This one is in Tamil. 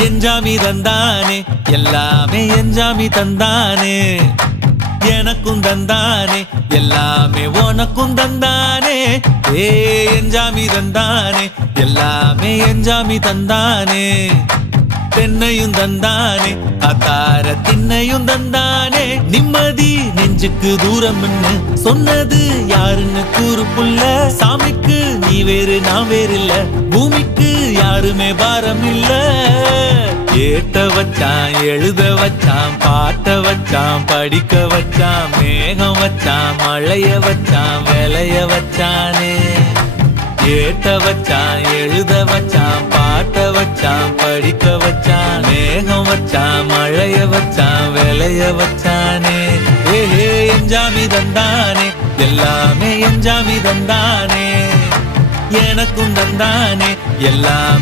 எஞ்சாமி தந்தானே எல்லாமே எஞ்சாமி தந்தானே எனக்கும் தந்தானே எல்லாமே உனக்கும் தந்தானே ஏ எஞ்சாமி தந்தானே எல்லாமே எஞ்சாமி தந்தானே தென்னையும் தந்தானே அத்தார திண்ணையும் தந்தானே நிம்மதி நெஞ்சுக்கு தூரம் சொன்னது யாருன்னு கூறு புள்ள சாமிக்கு நீ வேறு நான் வேறு இல்ல பூமிக்கு யாருமே பாரம் இல்ல ஏத்த வச்சான் எழுத வச்சான் பாட்ட வச்சான் படிக்க வச்சான் மேகம் வச்சான் மழைய வச்சான் விளைய வச்சானே ஏத்த வச்சான் எழுத வச்சான் பாட்ட வச்சான் படிக்க வச்சான் மேகம் வச்சான் மழைய வச்சான் விளைய வச்சானே ஏஹே எஞ்சாமி தந்தானே எல்லாமே எஞ்சாமி தந்தானே எனக்கும் தந்தானே எல்லாம்